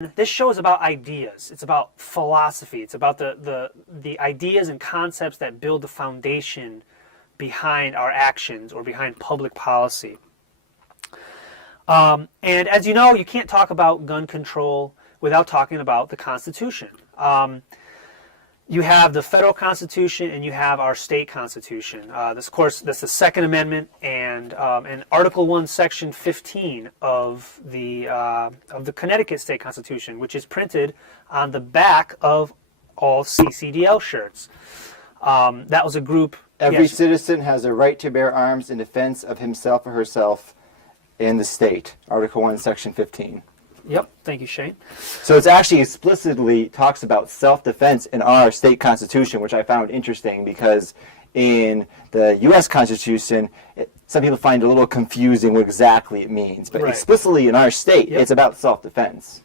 This show is about ideas. It's about philosophy. It's about the ideas and concepts that build the foundation behind our actions or behind public policy. And as you know, you can't talk about gun control without talking about the Constitution. You have the federal Constitution and you have our state Constitution. This, of course, that's the Second Amendment and Article 1, Section 15 of the Connecticut State Constitution, which is printed on the back of all CCDL shirts. That was a group. Every citizen has a right to bear arms in defense of himself or herself in the state. Article 1, Section 15. Yep. Thank you, Shane. So it's actually explicitly talks about self-defense in our state constitution, which I found interesting because in the U.S. Constitution, some people find it a little confusing what exactly it means. But explicitly in our state, it's about self-defense.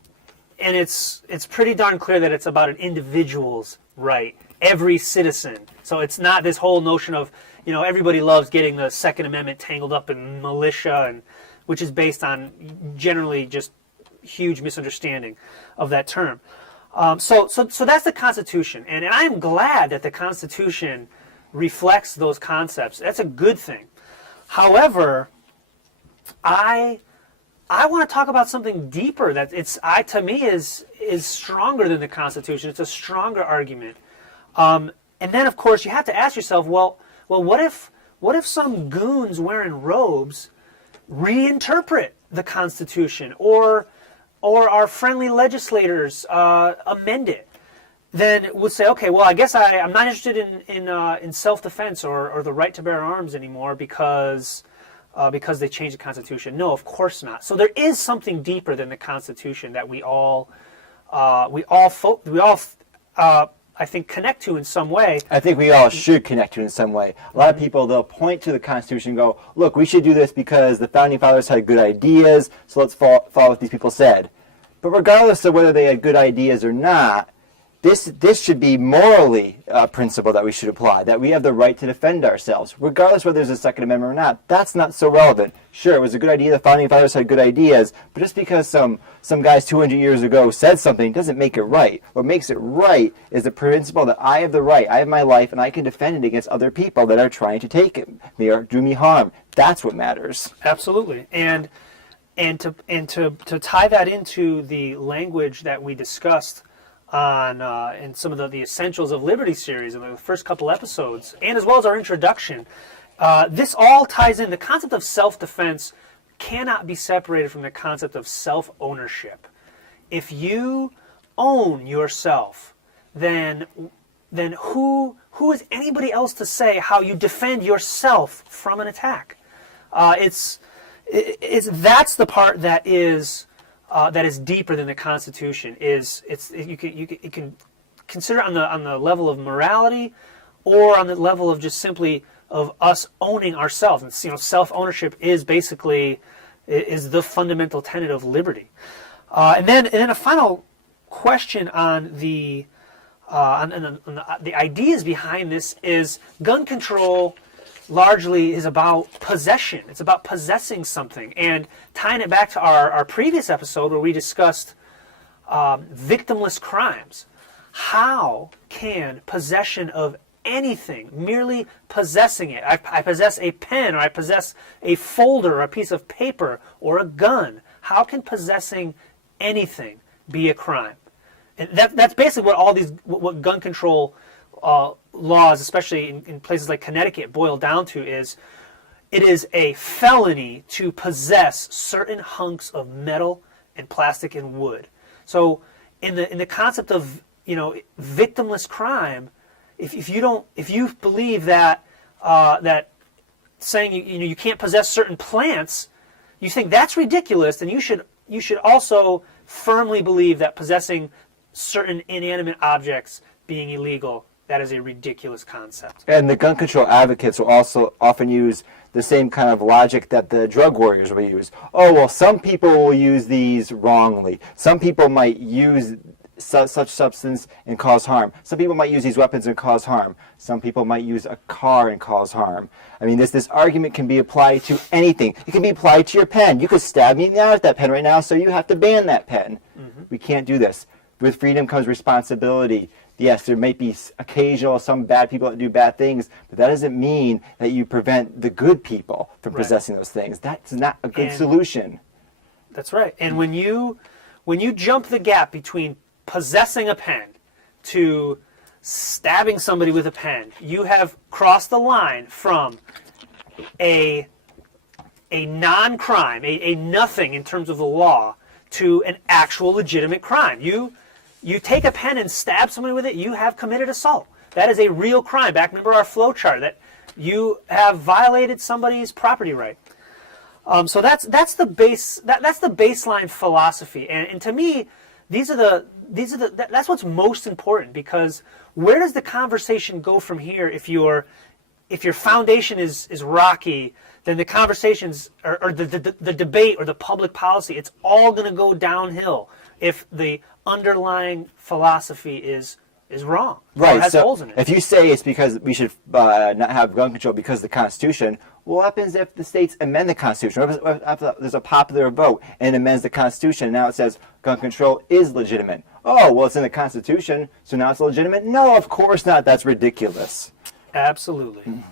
And it's pretty darn clear that it's about an individual's right, every citizen. So it's not this whole notion of, everybody loves getting the Second Amendment tangled up in militia, and which is based on generally just huge misunderstanding of that term. So that's the Constitution, and I am glad that the Constitution reflects those concepts. That's a good thing. However, I want to talk about something deeper that to me is stronger than the Constitution. It's a stronger argument. And then, of course, you have to ask yourself, well, what if some goons wearing robes reinterpret the Constitution, or our friendly legislators amend it? Then we'll say, okay, well, I guess I'm not interested in self-defense or the right to bear arms anymore because they changed the Constitution. No, of course not. So there is something deeper than the Constitution that we all I think connect to in some way. I think we all should connect to it in some way. A lot of people, they'll point to the Constitution and go, look, we should do this because the Founding Fathers had good ideas, so let's follow what these people said. But regardless of whether they had good ideas or not, this should be morally a principle that we should apply, that we have the right to defend ourselves, regardless whether there's a Second Amendment or not. That's not so relevant. Sure, it was a good idea, the Founding Fathers had good ideas, but just because some guys 200 years ago said something doesn't make it right. What makes it right is the principle that I have the right, I have my life, and I can defend it against other people that are trying to take me or do me harm. That's what matters. Absolutely. And to tie that into the language that we discussed on in some of the Essentials of Liberty series in the first couple episodes, and as well as our introduction, this all ties in. The concept of self-defense cannot be separated from the concept of self-ownership. If you own yourself, then who is anybody else to say how you defend yourself from an attack? That's the part that is deeper than the Constitution. You can consider it on the level of morality, or on the level of just simply of us owning ourselves. And self-ownership is basically the fundamental tenet of liberty. And then a final question on the ideas behind this is gun control. Largely is about possession. It's about possessing something. And tying it back to our previous episode where we discussed victimless crimes. How can possession of anything, merely possessing it, I possess a pen, or I possess a folder, or a piece of paper, or a gun, how can possessing anything be a crime? And that's basically what gun control laws, especially in places like Connecticut, boil down to is it is a felony to possess certain hunks of metal and plastic and wood. So in the concept of victimless crime, if you believe that saying you can't possess certain plants, you think that's ridiculous, then you should also firmly believe that possessing certain inanimate objects being illegal, that is a ridiculous concept. And the gun control advocates will also often use the same kind of logic that the drug warriors will use. Oh, well, some people will use these wrongly. Some people might use such substance and cause harm. Some people might use these weapons and cause harm. Some people might use a car and cause harm. I mean, this argument can be applied to anything. It can be applied to your pen. You could stab me in the eye with that pen right now, so you have to ban that pen. We can't do this. With freedom comes responsibility. Yes, there might be occasional some bad people that do bad things, but that doesn't mean that you prevent the good people from possessing those things. That's not a good solution. That's right. And when you jump the gap between possessing a pen to stabbing somebody with a pen, you have crossed the line from a non-crime, a nothing in terms of the law, to an actual legitimate crime. You take a pen and stab somebody with it, you have committed assault. That is a real crime. Back, remember our flow chart, that you have violated somebody's property right. So that's the baseline philosophy, and to me, that's what's most important, because where does the conversation go from here if your foundation is rocky? Then the conversations or the debate or the public policy, it's all going to go downhill if the underlying philosophy is wrong. Right. Or has So holes in it. if you say it's because we should not have gun control because of the Constitution, what happens if the states amend the Constitution? What if there's a popular vote and amends the Constitution, and now it says gun control is legitimate? Oh, well, it's in the Constitution, so now it's legitimate? No, of course not. That's ridiculous. Absolutely.